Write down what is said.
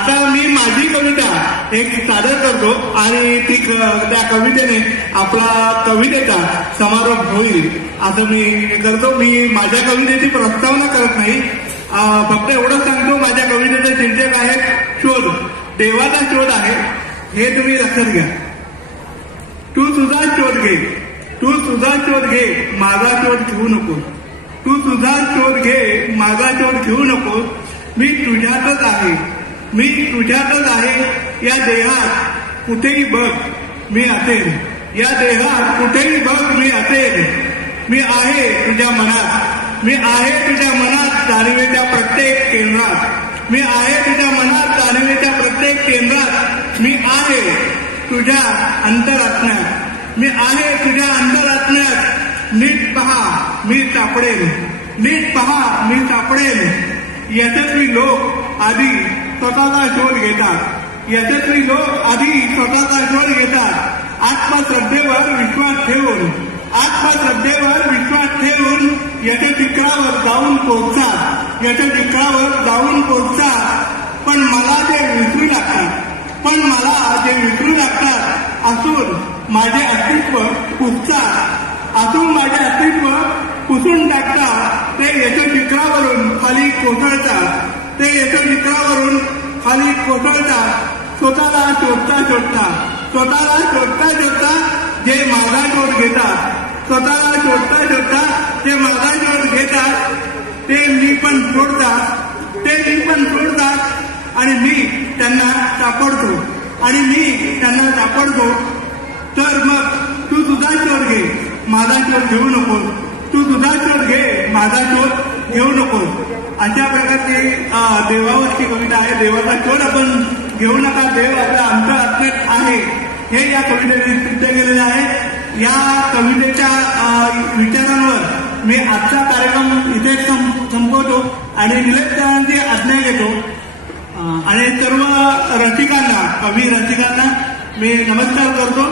आता मी माझी कविता एक सादर करतो आणि ती त्या कवितेने आपला कवितेचा समारोप होईल. असं मी करतो. मी माझ्या कवितेची प्रस्तावना करत नाही. फक्त एवढं सांगतो. माझ्या कवितेचं शीर्षक आहे शोध. देवाचा शोध आहे. हे तुम्ही लक्षात घ्या. तू तुझा शोध घे. तू तुझा शोध घे. माझा शोध घेऊ नकोस तू तुझा शोध घे. माझा शोध घेऊ नकोस मी तुझ्यातच आहे. मी तुझ्यातच आहे. या देहात कुठेही बघ मी असेल या देहात कुठेही बघ मी असेल मी आहे तुझ्या मनात. मी आहे तुझ्या मनात जाणीवेच्या प्रत्येक केंद्रात. मी आहे तुझ्या मनात जाणीवेच्या प्रत्येक केंद्रात. मी आहे तुझ्या अंतरात्म्यात. मी आहे तुझ्या अंतरात्म्यात. नीट पहा मी सापडेल नीट पहा मी सापडेल यशस्वी लोक आधी स्वतःचा शोध घेतात. यशस्वी लोक आधी स्वतःचा शोध घेतात. आत्मश्रद्धेवर विश्वास ठेवून आत्मश्रद्धेवर विश्वास ठेवून याच्या शिखरावर जाऊन पोहोचतात. याच्या शिखरावर जाऊन पोहोचतात. पण मला ते विसरू लागतात पण मला जे विसरू लागतात असून माझे अस्तित्व पुसतात. असून माझे अस्तित्व पुसून टाकतात ते याच्या शिखरावरून खाली कोसळतात. ते एका मित्रावरून खाली कोसळतात स्वतःला शोधता शोधता स्वतःला शोधता शोधता जे माझा शोध घेतात स्वतःला शोधता शोधता जे माझा शोध घेतात ते मी पण सोडतात ते मी पण सोडतात आणि मी त्यांना सापडतो. आणि मी त्यांना सापडतो. तर मग तू तुझा शोध घे माझा शोध घेऊ नकोस. माझा शोध घेऊ नको. अशा प्रकारची देवावरची कविता आहे देवाचा शोध आपण घेऊ नका. देव आपल्या आमच्या आत्म्यात आहे. हे या कवितेने सिद्ध केलेलं आहे. या कवितेच्या विचारांवर मी आजचा कार्यक्रम इथे संपवतो आणि निलेश आज्ञा घेतो. आणि सर्व रसिकांना कवी रसिकांना मी नमस्कार करतो.